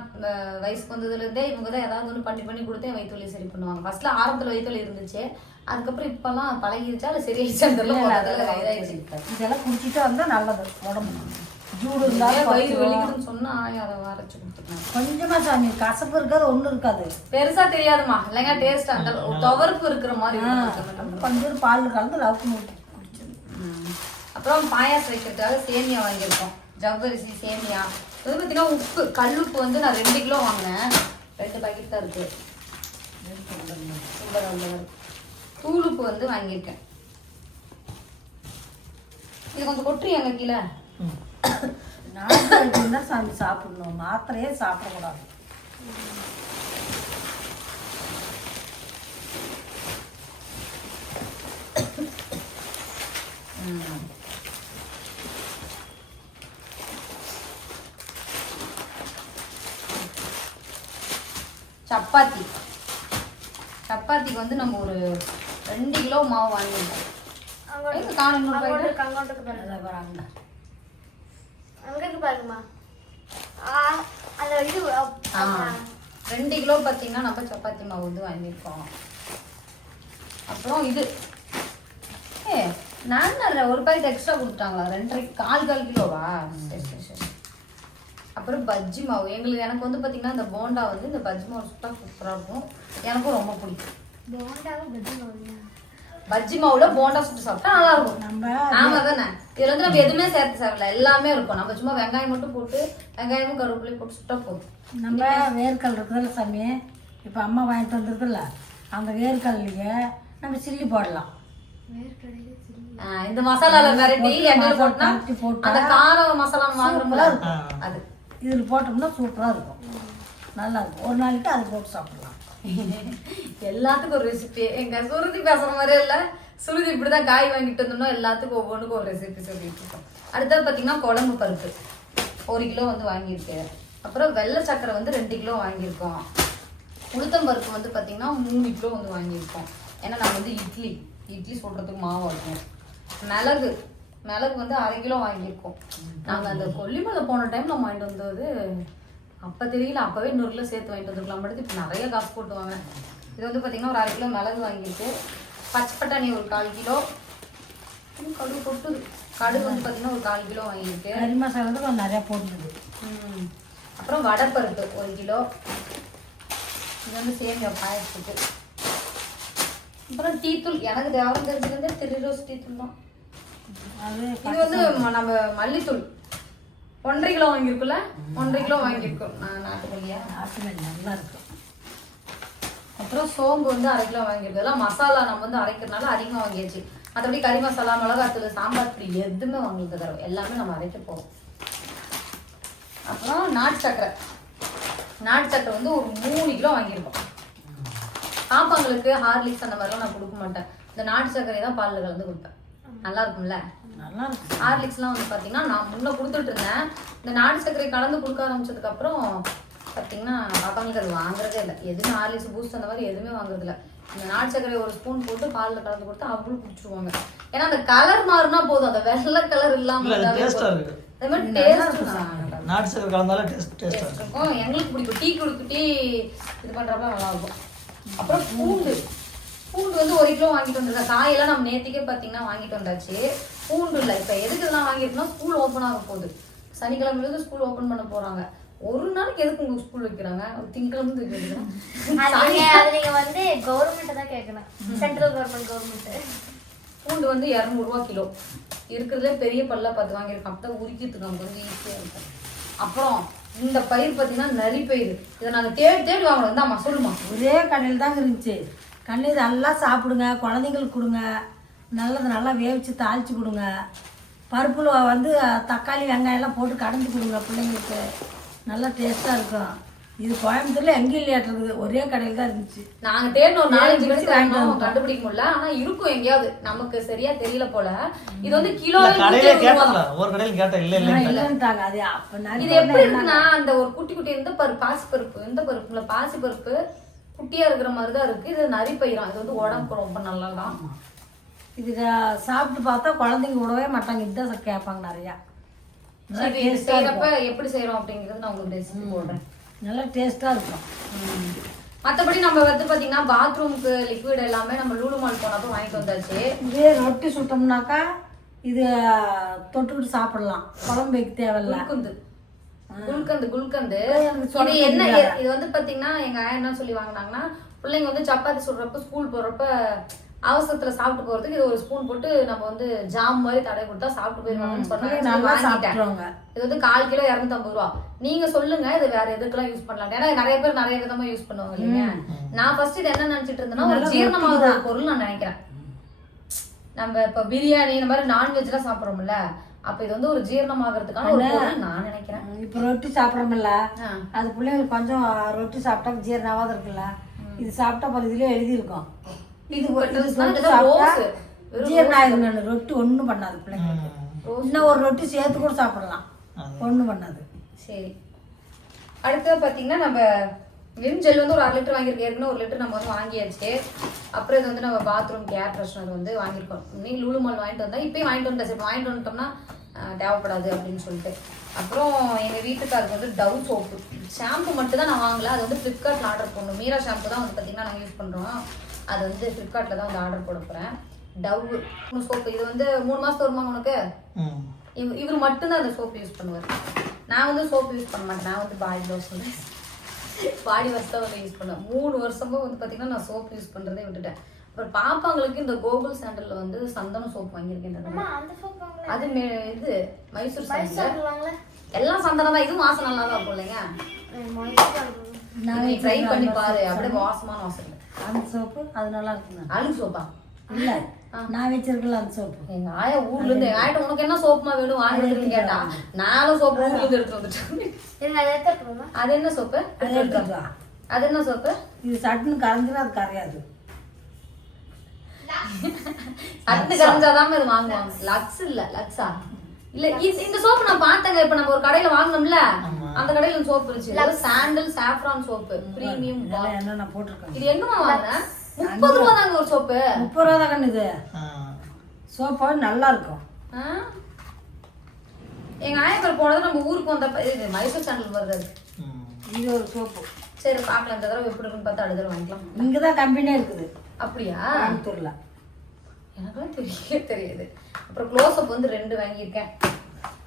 வயசுக்கு வந்ததுலேருந்தே இவங்க தான் ஏதாவது ஒன்று பண்ணி கொடுத்தே வயிற்று வலி சரி பண்ணுவாங்க. ஃபர்ஸ்ட்ல ஆரம்பத்தில் வயிற்று வலி இருந்துச்சு, அதுக்கப்புறம் இப்பெல்லாம் பழகிருச்சா இல்லை சரியாயிடுச்சான்னு இதெல்லாம் குடிச்சிட்டு வந்தால் நல்லது உடம்பு. ஜூடு இருந்தாலும் வயிறு வலிக்குதுன்னு சொன்னா ஆயா அதை அரைச்சு கொடுத்துருக்காங்க. கொஞ்சமா சாமி, கசப்பு இருக்காது, ஒன்றும் இருக்காது. பெருசா தெரியாதுமா, இல்லைங்க டேஸ்ட் அந்த துவர்ப்பு இருக்கிற மாதிரி கொஞ்சம் பால் கலந்து லவுக்கு குடிச்சிடும். அப்புறம் பாயாசம் வைக்கிறதுக்காக சேமியா வாங்கியிருக்கோம், ஜவ்வரிசி சேமியா. இது பார்த்தீங்கன்னா உப்பு, கல்லுப்பு வந்து நான் 2 கிலோ வாங்கினேன், 2 பாக்கெட் தான் இருக்கு. தூளுப்பு வந்து வாங்கியிருக்கேன். இது கொஞ்சம் கொட்டுறியாங்க கீழே. நாட்டு தான் சாமி சாப்பிடணும், மாத்திரையே சாப்பிடக்கூடாது. சப்பாத்திக்கு வந்து நம்ம ஒரு 2 கிலோ மாவு வாங்கியிருக்கோம். அங்கே பாருங்கம்மா, அந்த இது 2 கிலோ பார்த்தீங்கன்னா நம்ம சப்பாத்தி மாவு வந்து வாங்கியிருக்கோம். அப்புறம் இது நான் ஒரு பாக்கெட் எக்ஸ்ட்ரா கொடுத்துட்டாங்களா, 2.5 கால் கிலோவா? சரி. அப்புறம் பஜ்ஜி மாவு, எனக்கு வந்து பார்த்தீங்கன்னா இந்த போண்டா வந்து இந்த பஜ்ஜி மாவு சூப்பராக இருக்கும், எனக்கும் ரொம்ப பிடிக்கும். பஜ்ஜி மாவுல போண்டா சுட்டு சாப்பிட்டா நல்லா இருக்கும். ஆமா தானே, இதுல வந்து நம்ம எதுவுமே சேர்த்து சாப்பிடல, எல்லாமே இருக்கும். நம்ம சும்மா வெங்காயம் மட்டும் போட்டு வெங்காயமும் கருவேப்பிலையும் போட்டு சுட்டா போதும். நம்ம வேர்க்கல் இருக்குதுல்ல சாமி, இப்போ அம்மா வாங்கிட்டு வந்துருக்குல்ல, அந்த வேர்க்கல்லையே நம்ம சில்லி போடலாம். இந்த மசாலால வெரைட்டி எண்ணெய் போட்டா அந்த கார மசாலா வாங்குறோம்ல அது இதில் போட்டோம்னா சூப்பராக இருக்கும், நல்லா இருக்கும். ஒரு நாளைக்கு அது போட்டு சாப்பிடலாம். எல்லாத்துக்கும் ஒரு ரெசிபி. எங்க சுருதி பேசுற மாதிரியே இல்ல, சுருதி இப்படிதான் காய் வாங்கிட்டு வந்தோம்னா எல்லாத்துக்கும் ஒவ்வொன்றுக்கும் ஒரு ரெசிபி சொல்லிட்டு இருக்கோம். அடுத்தது பாத்தீங்கன்னா குழம்பு பருப்பு 1 கிலோ வந்து வாங்கியிருக்கு. அப்புறம் வெள்ளை சக்கரை வந்து 2 கிலோ வாங்கியிருக்கோம். உளுத்தம் பருப்பு வந்து பாத்தீங்கன்னா 3 கிலோ வந்து வாங்கியிருக்கோம். ஏன்னா நம்ம வந்து இட்லி சொல்றதுக்கு மாவு இருக்கும். மிளகு வந்து 1/2 கிலோ வாங்கியிருக்கோம். நாங்கள் அந்த கொல்லிமலை போன டைம் நம்ம வாங்கிட்டு வந்தது அப்போ தெரியல, அப்போவே 100 கிலோ சேர்த்து வாங்கிட்டு வந்துருக்கலாம். பட் இப்போ நிறைய காசு போட்டுவாங்க. இது வந்து பார்த்தீங்கன்னா ஒரு 1/2 கிலோ மிளகு வாங்கிட்டு, பச்சை பட்டாணி ஒரு 1/4 கிலோ, கடுகு கொட்டுது. கடுகு வந்து பார்த்தீங்கன்னா ஒரு 1/4 கிலோ வாங்கிட்டு, கறி மசாலா கொஞ்சம் நிறையா போட்டுது. அப்புறம் வடைப்பருப்பு 1 கிலோ. இது வந்து சேமியா பாயசத்துக்கு. அப்புறம் டீத்தூள், எனக்கு தேவரம் தெரிஞ்சது 3 ரோஸ் டீத்தூள் தான். இது வந்து நம்ம மல்லித்தூள் 1.5 கிலோ வாங்கியிருக்குல்ல, 1.5 கிலோ வாங்கியிருக்கோம். நாட்டு மல்லியா, நாட்டு மல்லி நல்லா இருக்கும். அப்புறம் சோம்பு வந்து 1/2 கிலோ வாங்கியிருக்கு. இதெல்லாம் மசாலா நம்ம வந்து அரைக்கிறதுனால அதிகமாக வாங்கியாச்சு. மற்றபடி கறி மசாலா, மிளகாத்தூள், சாம்பார் பொடி எதுவுமே வாங்கிட்டு தரோம், எல்லாமே நம்ம அரைக்க போகிறோம். அப்புறம் நாட்டு சக்கரை வந்து ஒரு 3 கிலோ வாங்கியிருக்கோம். பாப்பாங்களுக்கு ஹார்லிக்ஸ் அந்த மாதிரிலாம் நான் கொடுக்க மாட்டேன், இந்த நாட்டு சக்கரை தான் பாலில் கலந்து கொடுப்பேன். நல்லா இருக்கும்ல, நல்லா இருக்கும். ஹார்லிக்ஸ்லாம் வந்து பார்த்தீங்கன்னா நான் முன்னே கொடுத்துட்டு இருந்தேன். இந்த நாட்டு சர்க்கரை கலந்து கொடுக்க ஆரம்பிச்சதுக்கு அப்புறம் பார்த்தீங்கன்னா பாப்பாங்களுக்கு அது வாங்குறதே இல்லை. எதுவுமே ஹார்லிக்ஸ், பூஸ்ட் அந்த மாதிரி எதுவுமே வாங்குறது இல்லை. இந்த நாட்டு சர்க்கரை ஒரு ஸ்பூன் போட்டு பாலில் கலந்து கொடுத்தா அவங்களும் குடிச்சிருவாங்க. ஏன்னா அந்த கலர் மாறினா போதும், அந்த வெள்ளை கலர் இல்லாமல் நாட்டு சக்கரை கலந்தாலும் டேஸ்ட் இருக்கும். எங்களுக்கு பிடிக்கும், டீ இது பண்ணுறப்ப நல்லா இருக்கும். அப்புறம் பூண்டு வந்து 1 கிலோ வாங்கிட்டு வந்திருக்கேன். காயெல்லாம் நம்ம நேற்றுக்கே பார்த்தீங்கன்னா வாங்கிட்டு வந்தாச்சு. பூண்டு இல்லை, இப்போ எதுக்கு இதெல்லாம் வாங்கியிருக்கோம்னா ஸ்கூல் ஓப்பன் ஆக போகுது. சனிக்கிழமையிலேருந்து ஸ்கூல் ஓப்பன் பண்ண போகிறாங்க. ஒரு நாளைக்கு எதுக்கு உங்களுக்கு ஸ்கூல் வைக்கிறாங்க? திங்கக்கிழமை வைக்கிறாங்க. நீங்க வந்து கவர்மெண்ட் தான் கேட்கணும், சென்ட்ரல் கவர்மெண்ட். பூண்டு வந்து 200 ரூபா கிலோ. இருக்கிறதுலே பெரிய பல்ல 10 வாங்கியிருக்கோம். அப்போ தான் உரிக்கிறதுக்கு நமக்கு வந்து ஈஸியாக இருக்கும். அப்புறம் இந்த பயிர் பார்த்தீங்கன்னா நரி பயிர். இதை நாங்கள் தேடி வாங்கணும். தான் சொல்லுமா, ஒரே கடையில் தாங்க இருந்துச்சு. கண்ணு நல்லா சாப்பிடுங்க, குழந்தைங்களுக்கு கொடுங்க, நல்லா வேவிச்சு தாளித்து கொடுங்க. பருப்பில் வந்து தக்காளி வெங்காயம்லாம் போட்டு கடைஞ்சி கொடுங்க பிள்ளைங்களுக்கு, நல்லா டேஸ்ட்டாக இருக்கும். இது கோயம்புத்தூர்ல எங்கேயும் இல்லையாட்டு இருக்குது, ஒரே கடையில் தான் இருந்துச்சு. நாங்க தேடின ஒரு 4-5 வச்சு கடைக்கு வாங்கிட்டு வாங்கினோம், வந்தோம். கண்டுபிடிக்க முடியல. ஆனா இருக்கும் எங்கேயாவது, நமக்கு சரியா தெரியல போல. இது வந்து கிலோ கடையில கேட்டல, ஒரு கடையில கேட்ட இல்ல இல்ல இல்லைன்ட்டாங்க. அது அப்ப நான் இது எப்படி இருக்குன்னா அந்த ஒரு குட்டி குட்டி எந்த பாசி பருப்பு, எந்த பருப்புல பாசி பருப்பு குட்டியா இருக்கிற மாதிரி தான் இருக்கு. இது நரி பயிரும். இது வந்து உடம்புக்கு ரொம்ப நல்லதான். இது சாப்பிட்டு பார்த்தா குழந்தைங்க விடவே மாட்டாங்க. இதுதான் கேட்பாங்க நிறையா. சரி, இது செய்யறப்ப எப்படி செய்யறோம் அப்படிங்கறது நான் உங்களுக்கு ரெசிபி போடுறேன். நல்லா டேஸ்டா இருக்கும். மற்றபடி நம்ம வந்து பாத்தீங்கன்னா பாத்ரூமுக்கு லிக்விட் எல்லாமே நம்ம லூலு மால் போனப்போ வாங்கிட்டு வந்தாச்சு. இதே ரொட்டி சுட்டோம்னாக்கா இது தொட்டுக்கிட்டு சாப்பிடலாம், குழம்பு வைக்க தேவையில்ல. குல்கந்து இது என்ன, இது வந்து பாத்தீங்கன்னா எங்க ஆயா என்ன சொல்லி வாங்கினாங்கன்னா, பிள்ளைங்க வந்து சப்பாத்தி சுடுறப்ப ஸ்கூல் போறப்ப அவசரத்துல சாப்பிட்டு போறதுக்கு இது ஒரு ஸ்பூன் போட்டு நம்ம வந்து ஜாம் மாதிரி தடவை கொடுத்தா சாப்பிட்டு போயிருவாங்கன்னு சொன்னாங்க. இது வந்து 1/4 கிலோ 250 ரூபா. நீங்க சொல்லுங்க இது வேற எதுக்கெல்லாம் யூஸ் பண்ணலாம். ஏன்னா நிறைய பேர் நிறைய விதமா யூஸ் பண்ணுவாங்க இல்லைங்க. நான் ஃபர்ஸ்ட் இது என்ன நினைச்சிட்டு இருந்தேன்னா, ஒரு ஜீரணமாகிற பொருள் நான் நினைக்கிறேன். நம்ம இப்ப பிரியாணி இந்த மாதிரி நான்வெஜ் எல்லாம் சாப்பிடுறோம்ல, அப்ப இது வந்து ஒரு ஜீரணமாகறதுக்கான ஒரு பொருள் நான் நினைக்கிறேன். இப்ப ரொட்டி சாப்பிடறோம்ல, அது பிள்ளைங்களுக்கு கொஞ்சம் ரொட்டி சாப்பிட்டா ஜீரணமாவது இருக்குல்ல, இது சாப்பிட்டா பாரு இதுலயே எழுதி இருக்கும். இது ஜீரணம் ரொட்டி ஒண்ணும் பண்ணாது பிள்ளைங்களுக்கு. இன்னும் ஒரு ரொட்டி சேர்த்து கூட சாப்பிடலாம், ஒண்ணும் பண்ணாது. சரி, அடுத்தது பாத்தீங்கன்னா நம்ம விம் ஜெல் வந்து ஒரு 1/2 லிட்டர் வாங்கியிருக்கோம். ஏற்கனவே 1 லிட்டர் நம்ம வந்து வாங்கியாச்சு. அப்புறம் இது வந்து நம்ம பாத்ரூம் கேர் ஃப்ரெஷ்னர் வந்து வாங்கியிருக்கோம். நீங்க லூலு மால் வாங்கிட்டு வந்தா இப்பயும் வாங்கிட்டு வந்தா சரி, வாங்கிட்டு வந்துட்டோம்னா தேவைப்படாது அப்படின்னு சொல்லிட்டு. அப்புறம் எங்க வீட்டுக்காருக்கு வந்து டவ் சோப்பு ஷாம்பு மட்டும் தான் நான் வாங்கல. அது வந்து ஃப்ளிப்கார்ட்ல ஆர்டர் பண்ணணும். மீரா ஷாம்பு தான் வந்து பாத்தீங்கன்னா நாங்கள் யூஸ் பண்றோம். அது வந்து ஃப்ளிப்கார்ட்ல தான் வந்து ஆர்டர் போட போறேன். டவ் சோப்பு இது வந்து 3 மாசத்து வருமாங்க உனக்கு. இவர் மட்டும்தான் அந்த சோப்பு யூஸ் பண்ணுவார். நான் வந்து சோப்பு யூஸ் பண்ண மாட்டேன். நான் வந்து பாடி லோஷன், பாடி வாஷ் தான் வந்து யூஸ் பண்ணுவேன். 3 வருஷமா வந்து பாத்தீங்கன்னா நான் சோப்பு யூஸ் பண்றதே விட்டுட்டேன். அப்புறம் பாப்பாங்களுக்கு இந்த கோகுல் சாண்டல்ல வந்து சந்தனம் சோப்பு வாங்கியிருக்கேன். அது இது மைசூர் சாண்டல் எல்லாம் சந்தனம் தான். இதுவும் வாசம் நல்லா தான் இருக்கும் இல்லைங்க. நீ ட்ரை பண்ணி பாரு, அப்படியே வாசமான வாசம். அந்த சோப்பு அது நல்லா இருக்குங்க. அழுகு சோப்பா இல்ல, நான் வச்சிருக்கல அந்த சோப்பு. எங்க ஆயா ஊர்ல இருந்து எங்க ஆயிட்ட உனக்கு என்ன சோப்புமா வேணும் வாங்கிட்டு கேட்டா, நானும் சோப்பு ஊர்ல இருந்து எடுத்து வந்துட்டேன். அது என்ன சோப்பு? அது என்ன சோப்பு? இது சட்டுன்னு கரைஞ்சிடும், அது கரையாது. சட்டு கரைஞ்சாதான் இது வாங்குவாங்க. லக்ஸ் இல்ல, லக்ஸா இல்ல. இந்த சோப்பு நான் பார்த்தேங்க. இப்ப நம்ம ஒரு கடையில வாங்கினோம்ல, அந்த கடையில சோப்பு இருந்துச்சு, சாண்டல் சாஃப்ரான் சோப்பு பிரீமியம். என்ன நான் போட்டிருக்கேன். இது எங்கம்மா வாங்கினேன்? 30 ரூபா தாங்க ஒரு சோப்பு. 30 ரூபா தான் கண்ணு. இது சோப்பா நல்லா இருக்கும். எங்க ஆயப்பர் போனது நம்ம ஊருக்கு வந்தப்ப இது மைசூர் சாண்டல் வருது. இது ஒரு சோப்பு. சரி பாக்கலாம், இந்த தடவை எப்படி இருக்குன்னு பார்த்தா அடுத்த தடவை வாங்கிக்கலாம். இங்கதான் கம்பெனியே இருக்குது. அப்படியா? கோயம்புத்தூர்ல. எனக்கும் தெரியுது. அப்புறம் க்ளோஸ் அப் வந்து 2 வாங்கியிருக்கேன்.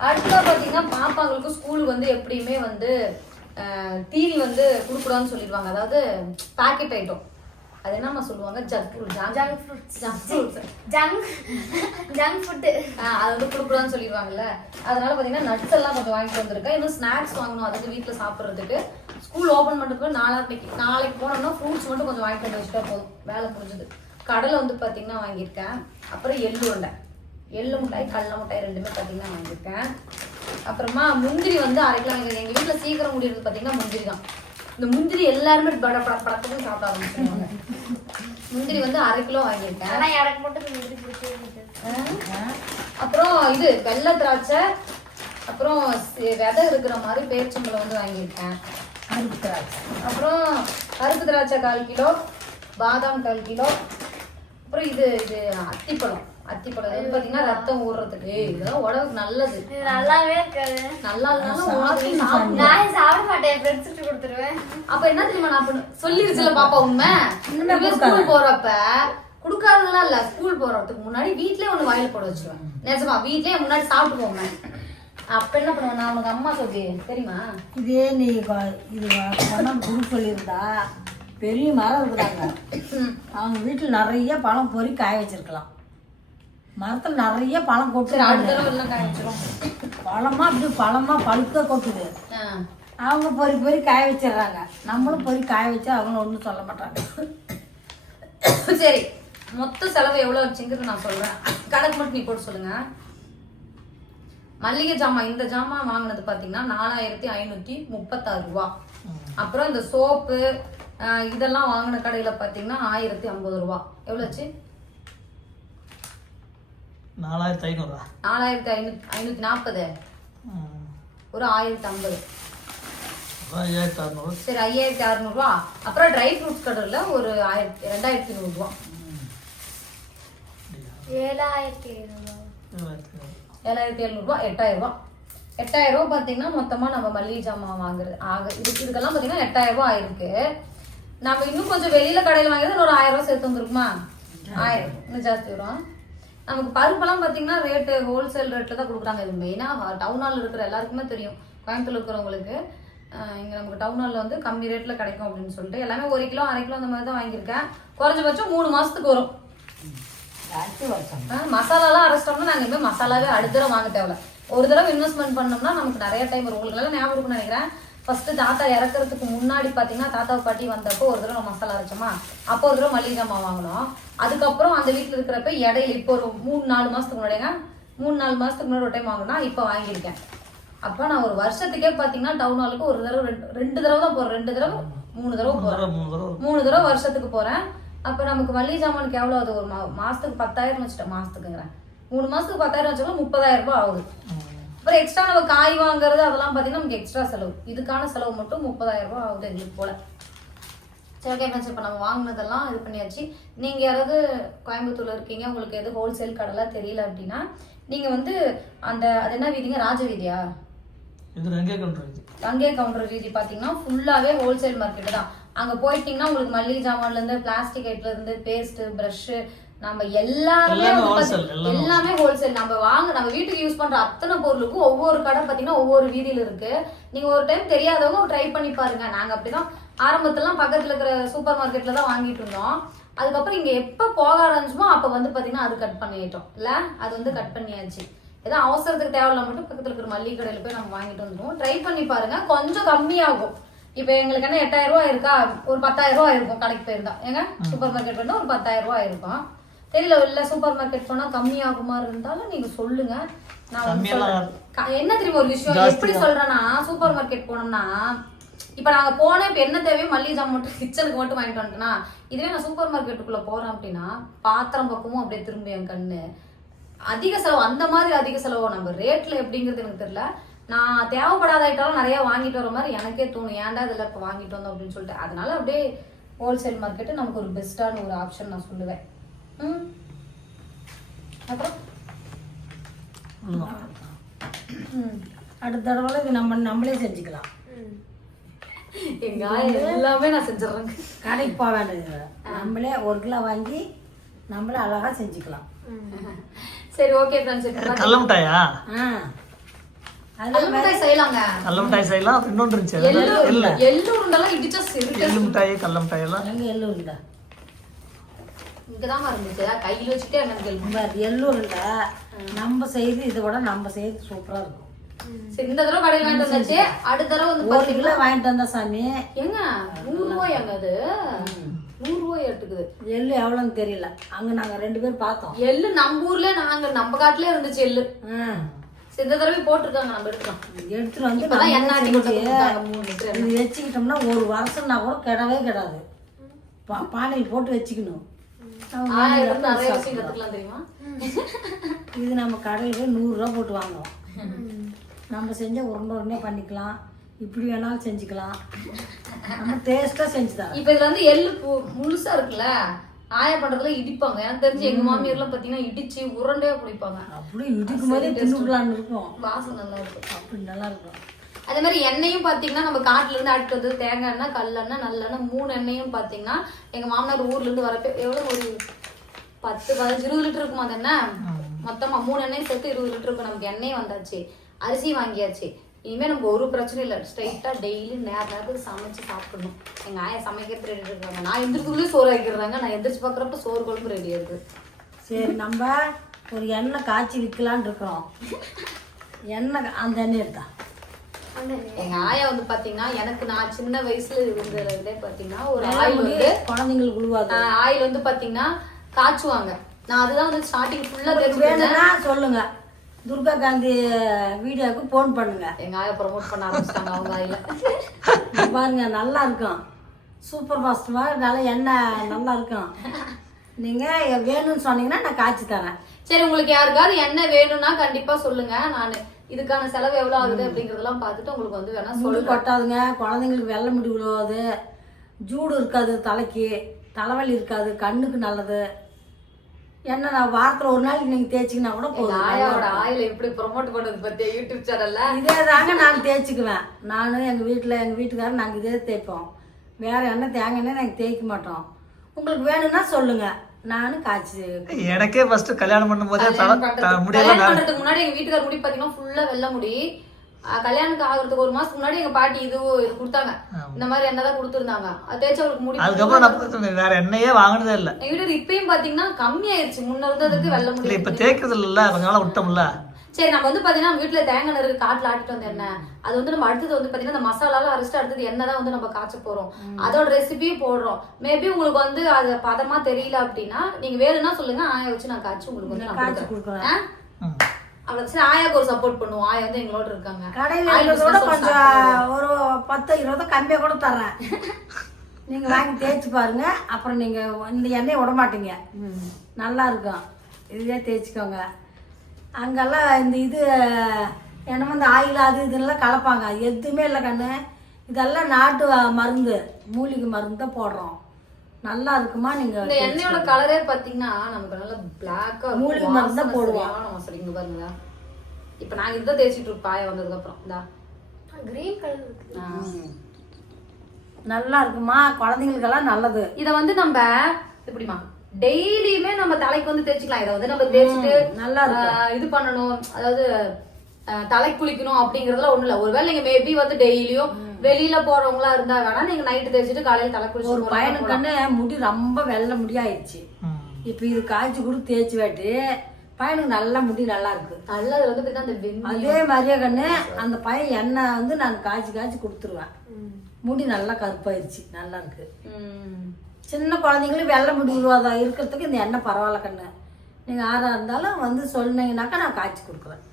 அடுத்தா பாத்தீங்கன்னா பாப்பாங்களுக்கு ஸ்கூலுக்கு வந்து எப்படியுமே வந்து தீனி வந்து கொடுக்கூடாதுன்னு சொல்லிடுவாங்க. அதாவது பாக்கெட் ஐட்டம், அது என்னமா சொல்லுவாங்க, ஜங்க் ஃபுட் அது வந்து கொடுக்கூடாதுன்னு சொல்லிடுவாங்கல்ல. அதனால பாத்தீங்கன்னா நட்ஸ் எல்லாம் கொஞ்சம் வாங்கிட்டு வந்திருக்கேன். இன்னும் ஸ்நாக்ஸ் வாங்கணும், அதுக்கு வீட்டுல சாப்பிட்றதுக்கு. ஸ்கூல் ஓபன் பண்றதுக்கு நாளைக்கு போனோம்னா ஃப்ரூட்ஸ் மட்டும் கொஞ்சம் வாங்கிட்டு வந்து வச்சுட்டா போதும், வேலை முடிஞ்சது. கடலை வந்து பாத்தீங்கன்னா வாங்கியிருக்கேன். அப்புறம் எள்ளு உருண்டை, எள்ளு மிட்டாய், கடலை மிட்டாய் 2மே பாத்தீங்கன்னா வாங்கியிருக்கேன். அப்புறமா முந்திரி வந்து 1/2 கிலோ வாங்கியிருக்கேன். எங்க வீட்டுல சீக்கிரம் முடியறது பாத்தீங்கன்னா முந்திரி தான். இந்த முந்திரி எல்லாருமே படத்துக்கும் சாப்பிட ஆரம்பிச்சிருவாங்க. முந்திரி வந்து 1/2 கிலோ வாங்கியிருக்கேன். அப்புறம் இது வெள்ளை திராட்சை, அப்புறம் விதை இருக்கிற மாதிரி பேரிச்சம்பழம் வந்து வாங்கியிருக்கேன். அப்புறம் கருப்பு திராட்சை 1/4 கிலோ, பாதாம் 1/4 கிலோ. அப்புறம் இது அத்திப்பழம் வந்து பாத்தீங்கன்னா ரத்தம் ஊறுறதுக்கு, இதெல்லாம் உடம்புக்கு நல்லது. நல்லாவே இருக்காது. நல்லா இருந்தாலும் சாப்பிட மாட்டேன், கொடுத்துருவேன். அப்ப என்ன தெரியுமா நான் சொல்லிருச்சுல பாப்பா, உண்மை ஸ்கூல் போறப்ப குடுக்காததெல்லாம் இல்ல. ஸ்கூல் போறதுக்கு முன்னாடி வீட்லயே ஒண்ணு வாயில போட வச்சிருவேன். நிஜமா வீட்லயே முன்னாடி சாப்பிட்டு போங்க. அப்ப என்ன பண்ணுவேன் நான், உனக்கு அம்மா சொல்லி தெரியுமா, இதே நீ இது குடு சொல்லியிருந்தா பெரிய மரம் இருக்குதாங்க, அவங்க வீட்டுல நிறைய பழம் பொறி காய வச்சிருக்கலாம். மரத்துல நிறைய பழம் கொட்டு, பழமா அப்படி பழமா பழுக்க கொட்டுது. அவங்க பொறி காய வச்சிடுறாங்க. நம்மளும் பொறி காய வச்சா அவங்க ஒன்றும் சொல்ல மாட்டாங்க. சரி, மொத்த செலவு எவ்வளவு வச்சுங்கிறது நான் சொல்றேன். கணக்கு மட்டும் நீ போட்டு சொல்லுங்க. மல்லிகை ஜாமான் இந்த ஜாமான் வாங்கினது பாத்தீங்கன்னா 4536 ரூபா. அப்புறம் இந்த சோப்பு இதெல்லாம் வாங்கின கடையில பாத்தீங்கன்னா 1050 ரூபா. எவ்வளோச்சு? 4500. 4540 ஒரு 1050. 5600. சரி 5600 ரூபா. அப்புறம் ட்ரை ஃப்ரூட்ஸ் கடையில் ஒரு 2100 ரூபா. 7700 ரூபா. 8000 ரூபா. 8000 ரூபா பார்த்தீங்கன்னா மொத்தமாக நம்ம மல்லிகை ஜாமான் வாங்குறது இதுக்கெல்லாம் பார்த்தீங்கன்னா 8000 ரூபா ஆயிருக்கு. நம்ம இன்னும் கொஞ்சம் வெளியில கடையில் வாங்குறது ஒரு 1000 ரூபா சேர்த்து வந்துருக்குமா? 1000 இன்னும் ஜாஸ்தி வரும். நமக்கு பருப்பெல்லாம் பார்த்தீங்கன்னா ரேட்டு ஹோல்சேல் ரேட்டில் தான் கொடுக்குறாங்க. இது மெயினாக டவுன் ஹாலில் இருக்கிற எல்லாருக்குமே தெரியும். கோயம்புத்தூர் இருக்கிறவங்களுக்கு இங்கே நமக்கு டவுன் ஹாலில் வந்து கம்மி ரேட்டில் கிடைக்கும் அப்படின்னு சொல்லிட்டு எல்லாமே 1 கிலோ 1/2 கிலோ அந்த மாதிரி தான் வாங்கியிருக்கேன். குறைஞ்சபட்சம் 3 மாதத்துக்கு வரும். மசாலாலாம் அரைச்சிட்டோம்னா நாங்கள் இனிமேல் மசாலாவே அடுத்த தடவை வாங்க தேவையில்ல. ஒரு தடவை இன்வெஸ்ட்மெண்ட் பண்ணோம்னா நமக்கு நிறைய டைம் வரும். உங்களுக்கு எல்லாம் ஞாபகம் இருக்குன்னு நினைக்கிறேன். ஃபர்ஸ்ட் தாத்தா இறக்குறதுக்கு முன்னாடி பார்த்தீங்கன்னா தாத்தா பாட்டி வந்தப்போ ஒரு தடவை மசாலா அரைச்சோமா, அப்போ ஒரு தடவை மல்லிகை ஜாமான் வாங்கினோம். அதுக்கப்புறம் அந்த வீட்டில் இருக்கிறப்ப இடையில இப்போ ஒரு 3-4 மாதத்துக்கு முன்னாடிங்க 3-4 மாதத்துக்கு முன்னாடி ஒரு டைம் வாங்கினா இப்போ வாங்கியிருக்கேன். அப்போ நான் ஒரு வருஷத்துக்கே பார்த்தீங்கன்னா டவுன் ஹாலுக்கு ஒரு தடவை 2 தடவை தான் போகிறேன். 2 தடவை 3 தடவை போகிறேன். 3 தடவை வருஷத்துக்கு போகிறேன். அப்போ நமக்கு மல்லிகை ஜாமானுக்கு எவ்வளோ ஆகுது? ஒரு மாதத்துக்கு 10,000 வச்சுட்டேன். மாதத்துக்குங்கிறேன் 3 மாதத்துக்கு 10,000 வச்சாலும் 30,000 ரூபாய் ஆகுது. அப்புறம் எக்ஸ்ட்ரா நம்ம காய் வாங்குறது அதெல்லாம் பார்த்தீங்கன்னா நமக்கு எக்ஸ்ட்ரா செலவு. இதுக்கான செலவு மட்டும் 30,000 ரூபாய் ஆகுது எங்களுக்கு போல. சரி ஓகே ஃப்ரெண்ட்ஸ், இப்போ நம்ம வாங்கினதெல்லாம் இது பண்ணியாச்சு. நீங்கள் யாராவது கோயம்புத்தூர்ல இருக்கீங்க, உங்களுக்கு எது ஹோல்சேல் கடைலாம் தெரியல அப்படின்னா நீங்கள் வந்து அது என்ன வீதிங்க? ராஜ வீதியா? இது ரங்கே கவுண்டர் வீதி பார்த்தீங்கன்னா ஃபுல்லாகவே ஹோல்சேல் மார்க்கெட்டு தான். அங்கே போயிட்டீங்கன்னா உங்களுக்கு மல்லிகை ஜாமான்லேருந்து பிளாஸ்டிக் ஐட்லேருந்து பேஸ்ட்டு ப்ரஷ்ஷு நம்ம எல்லாமே ஹோல்சேல். நம்ம வீட்டுக்கு யூஸ் பண்ற அத்தனை பொருளுக்கும் ஒவ்வொரு கடை பார்த்தீங்கன்னா ஒவ்வொரு வீதியில இருக்கு. நீங்க ஒரு டைம் தெரியாதவங்க ட்ரை பண்ணி பாருங்க. நாங்க அப்படிதான் ஆரம்பத்துலாம் பக்கத்துல இருக்கிற சூப்பர் மார்க்கெட்ல தான் வாங்கிட்டு இருந்தோம். அதுக்கப்புறம் இங்க எப்ப போக ஆரம்பிச்சோமோ அப்ப வந்து பாத்தீங்கன்னா அது கட் பண்ணிட்டோம் இல்ல, அது வந்து கட் பண்ணியாச்சு. ஏதோ அவசரத்துக்கு தேவையில்ல மட்டும் பக்கத்துல இருக்கிற மல்லிகை கடையில போய் நம்ம வாங்கிட்டு வந்துடுவோம். ட்ரை பண்ணி பாருங்க, கொஞ்சம் கம்மியாகும். இப்ப எங்களுக்கு என்ன 8000 ரூபாய் இருக்கா, ஒரு 10,000 ரூபாய் இருக்கும் கடைக்கு போயிருந்தா. ஏங்க சூப்பர் மார்க்கெட் போயிருந்தா ஒரு 10,000 ரூபாய் இருக்கும். தெரியல, இல்ல சூப்பர் மார்க்கெட் போனா கம்மியாகுமா இருந்தாலும் நீங்க சொல்லுங்க. நான் வந்து என்ன தெரியுமா ஒரு விஷயம் எப்படி சொல்றேன்னா, சூப்பர் மார்க்கெட் போனோம்னா இப்ப நாங்க போன இப்ப என்ன தேவையோ மல்லிகை ஜாமான் மட்டும் கிச்சனுக்கு மட்டும் வாங்கிட்டு வந்துட்டேன்னா, இதுவே நான் சூப்பர் மார்க்கெட்டுக்குள்ள போறேன் அப்படின்னா பாத்திரம் பக்கமும் அப்படியே திரும்பி என் கண்ணு அதிக செலவு. அந்த மாதிரி அதிக செலவு நம்ம ரேட்ல எப்படிங்கிறது எனக்கு தெரியல. நான் தேவைப்படாத ஐட்டம் நிறைய வாங்கிட்டு வர மாதிரி எனக்கே தோணும். ஏன்டா இதுல இப்ப வாங்கிட்டு வந்தோம் அப்படின்னு சொல்லிட்டு. அதனால அப்படியே ஹோல்சேல் மார்க்கெட்டு நமக்கு ஒரு பெஸ்டான ஒரு ஆப்ஷன் நான் சொல்லுவேன். அப்புறம் அடுத்த தடவை இது நம்மளே செஞ்சுக்கலாம். எங்க எல்லாமே நான் செஞ்சிடறேன். கடைக்கு போக வேண்டியது, நம்மளே 1 கிலோ வாங்கி நம்மளே அழகா செஞ்சுக்கலாம். சரி ஓகே ஃப்ரெண்ட்ஸ், கடல மிட்டாயா? கடல மிட்டாய் செய்யலாங்க. கடல மிட்டாய் செய்யலாம். அப்புறம் இன்னொன்று இருந்துச்சு, எள்ளு உருண்டெல்லாம் இடிச்சா சரி. எள்ளு மிட்டாய் கடல மிட்டாய் எல்லாம் எள்ளு உருண்டை இங்கதான் இருந்துச்சு. கையில் வச்சுட்டே எனக்கு எள்ளு உருண்டை நம்ம செய்து இதை விட நம்ம செய்து சூப்பரா இருக்கும். சரி, இந்த தடவை கடையில் வாங்கிட்டு வந்தாச்சு. அடுத்த தடவை வந்து 1 கிலோ வாங்கிட்டு வந்தா சாமி ஏங்க 100 ரூபாயாங்க? அது 100 ரூபாய் எடுத்துக்குது. எள்ளு எவ்வளோன்னு தெரியல. அங்க நாங்க 2 பேரும் பார்த்தோம். எள்ளு நம்ம ஊர்ல நம்ம காட்டுல இருந்துச்சு எள்ளு. இந்த தடவை போட்டிருக்காங்க, நம்ம எடுத்துக்கலாம். எடுத்துட்டு வந்து எண்ணெய் இது வச்சுக்கிட்டோம்னா 1 வருஷம்னா கூட கிடவே கிடாது. பானையில் போட்டு வச்சுக்கணும். நிறைய விஷயம் கத்துக்கலாம் தெரியுமா? இது நம்ம கடையில் போய் 100 ரூபா போட்டு வாங்குவோம். நம்ம செஞ்ச உருண்டை பண்ணிக்கலாம், இப்படி வேணாலும் செஞ்சுக்கலாம். நம்ம டேஸ்டா செஞ்சுதான். இப்ப இதுல வந்து எள்ளு முழுசா இருக்குல்ல, ஆயா பண்றதுல இடிப்பாங்க. எனக்கு தெரிஞ்சு எங்க மாமியார் எல்லாம் பாத்தீங்கன்னா இடிச்சு உருண்டையா பிடிப்பாங்க. அப்படி இடிக்கும் போதே தின்னுடலான்னு இருக்கும். வாசம் நல்லா இருக்கும். அப்படி நல்லா இருக்கும். அதே மாதிரி எண்ணெயும் பாத்தீங்கன்னா நம்ம காட்டுல இருந்து அடுத்து வந்து தேங்காய் எண்ணெய், கல்லெண்ணெய், நல்லெண்ணெய் 3 எண்ணெயும் பாத்தீங்கன்னா எங்க மாமனார் ஊர்ல இருந்து வரப்ப எவ்வளவு ஒரு 10-15-20 லிட்டர் இருக்குமா அந்த எண்ணெய். மொத்தமா 3 எண்ணெயும் சேர்த்து 20 லிட்டர் இருக்கும். நமக்கு எண்ணெய் வந்தாச்சு, அரிசி வாங்கியாச்சு. இனிமே நமக்கு ஒரு பிரச்சனை இல்லை. ஸ்ட்ரைட்டா டெய்லி நேரத்துக்கு சமைச்சு சாப்பிடணும். எங்க ஆயா சமைக்கிறது ரெடி இருக்காங்க. நான் எந்திரிக்குள்ளே சோறு ஆக்கிடுறாங்க. நான் எந்திரிச்சு பாக்குறப்ப சோறு குழம்பு ரெடி இருக்கு. சரி, நம்ம ஒரு எண்ணெய் காய்ச்சி விற்கலான்னு இருக்கிறோம். எண்ணெய் அந்த எண்ணெய் எடுத்தா எங்க ஆயா வந்து பாத்தீங்கன்னா எனக்கு நான் சின்ன வயசுல இருந்ததே பாத்தீங்கன்னா ஒரு ஆயில் வந்து குழந்தைங்களுக்கு உழுவாது. ஆயில் வந்து பாத்தீங்கன்னா காய்ச்சுவாங்க. நான் அதுதான் வந்து ஸ்டார்டிங் ஃபுல்லா தெரிஞ்சுக்கிட்டேன். சொல்லுங்க, துர்கா காந்தி வீடியோவுக்கு ஃபோன் பண்ணுங்க. எங்க ஆயா ப்ரமோட் பண்ண ஆரம்பிச்சிட்டாங்க அவங்க ஆயில. பாருங்க நல்லா இருக்கும், சூப்பர் ஃபாஸ்ட் மாதிரி நல்லா எண்ணெய் நல்லா இருக்கும். நீங்கள் வேணும்னு சொன்னீங்கன்னா நான் காய்ச்சி தரேன். சரி, உங்களுக்கு யாருக்காவது என்ன வேணும்னா கண்டிப்பா சொல்லுங்க. நான் இதுக்கான செலவு எவ்வளவு ஆகுது அப்படிங்கறதெல்லாம் பார்த்துட்டு உங்களுக்கு வந்து வேணா முடி சொல்லுங்க. கொட்டாதுங்க, குழந்தைங்களுக்கு வெள்ளை முடி விழுவாது, ஜூடு இருக்காது, தலைக்கு தலைவலி இருக்காது, கண்ணுக்கு நல்லது. என்ன நான் வாரத்தில் ஒரு நாளைக்கு நீங்கள் தேய்ச்சிங்கன்னா கூட போதும். ஆயாவோட ஆயில எப்படி ப்ரொமோட் பண்ணது பத்தி யூடியூப் சேனல்ல இதே தாங்க நான் தேய்ச்சிக்குவேன். நானும் எங்கள் வீட்டுக்காரர் நாங்கள் இதே தேய்ப்போம். வேற எண்ணெய் தேங்காய் எண்ணெய் நாங்கள் தேய்க்க மாட்டோம். உங்களுக்கு வேணும்னா சொல்லுங்க, நானும் காய்ச்சி. எனக்கே ஃபர்ஸ்ட் கல்யாணம் பண்ணும்போதே கல்யாணம் முடியல. பண்றதுக்கு முன்னாடி எங்க வீட்டுக்கார முடி பாத்தீங்கன்னா ஃபுல்லா வெள்ளை முடி. கல்யாணத்துக்கு ஆகுறதுக்கு ஒரு மாசத்துக்கு முன்னாடி எங்க பாட்டி இது கொடுத்தாங்க, இந்த மாதிரி எண்ணெய் தான் கொடுத்துருந்தாங்க. அது தேய்ச்சி அவருக்கு முடி. அதுக்கப்புறம் நான் வேற எண்ணெயே வாங்கினதே இல்லை. எங்க வீட்டுக்கு இப்பயும் பாத்தீங்கன்னா கம்மியாயிருச்சு, முன்ன இருந்ததுக்கு வெள்ளை முடி. இப்ப தேய்க்கிறது இல்ல, கொஞ்ச நாளா விட்டோம்ல. சரி, நம்ம வந்து பாத்தீங்கன்னா நம்ம வீட்டுல தேங்காய் எண்ணெய் இருக்கு, காட்டுல ஆட்டிட்டு வந்த எண்ணெய். அது வந்து நம்ம அடுத்தது வந்து பாத்தீங்கன்னா இந்த மசாலாலாம் அரைச்சிட்டு அடுத்தது எண்ணெய் தான் வந்து நம்ம காய்ச்ச போறோம். அதோட ரெசிபியும் போடுறோம். மேபி உங்களுக்கு வந்து அது பதமா தெரியல அப்படின்னா நீங்க வேணும்னா சொல்லுங்க, ஆயா வச்சு நான் காய்ச்சி உங்களுக்கு வந்து நான் காய்ச்சி கொடுக்குறேன். அவ்வளவு சரி, ஆயாக்கு ஒரு சப்போர்ட் பண்ணுவோம். ஆயா வந்து எங்களோட இருக்காங்க. கடையில் இருக்கிறதோட கொஞ்சம் ஒரு 10-20 கம்மியாக கூட தர்றேன். நீங்கள் வாங்கி தேய்ச்சி பாருங்க, அப்புறம் நீங்கள் இந்த எண்ணெயை விட மாட்டீங்க, நல்லா இருக்கும். இதுவே தேய்ச்சிக்கோங்க. அங்கெல்லாம் இந்த இது என்னமோ இந்த ஆயில் அது இதெல்லாம் கலப்பாங்க, எதுவுமே இல்லை கண்ணு. இதெல்லாம் நாட்டு மருந்து, மூலிகை மருந்து தான் போடுறோம். நல்லா இருக்குமா? நீங்கள் இந்த எண்ணெயோட கலரே பாத்தீங்கன்னா நமக்கு நல்லா பிளாக்கா மூலிகை மருந்து தான் போடுவோம். இங்க பாருங்க, இப்ப நாங்க இதுதான் தேய்ச்சிட்டு இருப்போம் ஆயா வந்ததுக்கு அப்புறம். இந்தா கிரீன் கலர் இருக்கு, நல்லா இருக்குமா? குழந்தைங்களுக்கெல்லாம் நல்லது. இத வந்து நம்ம எப்படிமா டெய்லியுமே நம்ம தலைக்கு வந்து தேய்ச்சிக்கலாம். இதை வந்து நம்ம தேய்ச்சிட்டு நல்லா இது பண்ணணும், அதாவது தலை குளிக்கணும் அப்படிங்கறதுலாம் ஒண்ணு இல்ல. ஒருவேளை நீங்க மேபி வந்து டெய்லியும் வெளியில போறவங்களா இருந்தா வேணா நீங்க நைட்டு தேய்ச்சிட்டு காலையில தலை குளிச்சு. ஒரு பையனுக்கு முடி ரொம்ப வெள்ளை முடியாயிருச்சு. இப்ப இது காய்ச்சி கூட தேய்ச்சி வாட்டி பையனுக்கு நல்ல முடி நல்லா இருக்கு. நல்லது வந்து அந்த அதே மாதிரியே கண்ணு அந்த பையன் எண்ணெய் வந்து நான் காய்ச்சி கொடுத்துருவேன். முடி நல்லா கருப்பாயிருச்சு, நல்லா இருக்கு. சின்ன குழந்தைங்களும் வெள்ளை முடி உருவாதா இருக்கிறதுக்கு இந்த எண்ணெய் பரவாயில்ல கண்ணு. நீங்க யாரா இருந்தாலும் வந்து சொன்னீங்கன்னாக்கா நான் காய்ச்சி கொடுக்குறேன்.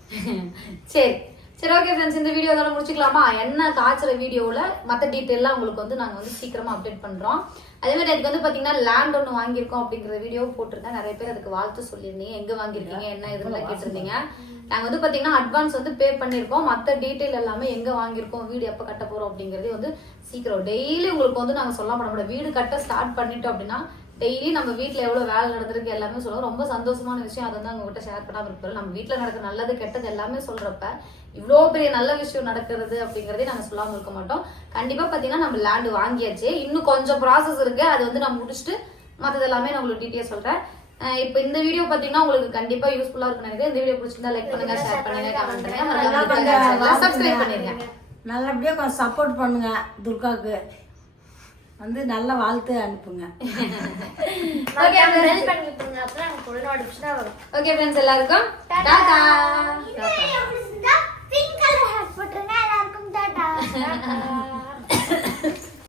சரி சரி, ஓகே ஃப்ரெண்ட்ஸ், இந்த வீடியோ இதோட முடிச்சுக்கலாமா? என்ன காய்ச்சற வீடியோவில் மற்ற டீட்டெயிலாம் உங்களுக்கு வந்து நாங்கள் வந்து சீக்கிரமாக அப்டேட் பண்ணுறோம். அதே மாதிரி அதுக்கு வந்து பார்த்தீங்கன்னா லேண்ட் ஒன்று வாங்கியிருக்கோம் அப்படிங்கிற வீடியோ போட்டிருக்கேன். நிறைய பேர் அதுக்கு வாழ்த்து சொல்லியிருந்தீங்க, எங்கே வாங்கியிருக்கீங்க என்ன இதெல்லாம் கேட்டிருந்தீங்க. நாங்கள் வந்து பார்த்தீங்கன்னா அட்வான்ஸ் வந்து பே பண்ணியிருக்கோம். மற்ற டீட்டெயில் எல்லாமே எங்கே வாங்கியிருக்கோம், வீடு எப்போ கட்ட போகிறோம் அப்படிங்கிறதே வந்து சீக்கிரம் டெய்லி உங்களுக்கு வந்து நாங்கள் சொல்ல பண்ண முடியாது. வீடு கட்ட ஸ்டார்ட் பண்ணிட்டோம் அப்படின்னா டெய்லி நம்ம வீட்டில் எவ்வளோ வேலை நடந்திருக்கு எல்லாமே சொல்லுவோம். ரொம்ப சந்தோஷமான விஷயம். அதை வந்து உங்ககிட்ட ஷேர் பண்ணாமல் இருப்போம். நம்ம வீட்டில் நடக்கிற நல்லது கெட்டது எல்லாமே சொல்கிறப்ப இவ்வளோ பெரிய நல்ல விஷயம் நடக்கிறது அப்படிங்கிறதே நாங்கள் சொல்லாமல் இருக்க மாட்டோம். கண்டிப்பாக பார்த்தீங்கன்னா நம்ம லேண்டு வாங்கியாச்சு, இன்னும் கொஞ்சம் ப்ராசஸ் இருக்கு. அது வந்து நான் முடிச்சுட்டு மற்றது எல்லாமே நான் உங்களுக்கு டீட்டெயில் சொல்கிறேன். இப்போ இந்த வீடியோ பார்த்தீங்கன்னா உங்களுக்கு கண்டிப்பாக யூஸ்ஃபுல்லாக இருக்குன்னு நினைக்கிறேன். இந்த வீடியோ பிடிச்சிருந்தா லைக் பண்ணுங்க, ஷேர் பண்ணுங்க, கமெண்ட் பண்ணுங்க, சப்ஸ்கிரைப் பண்ணிருங்க. நல்லபடியாக கொஞ்சம் சப்போர்ட் பண்ணுங்க. துர்காவுக்கு வந்து நல்ல வாழ்த்து அனுப்புங்க. ஓகே ஃப்ரெண்ட்ஸ், எல்லாருக்கும் டாடா. பிங்க் கலர் ஹேட் போட்டுருங்க. எல்லாருக்கும் டாடா.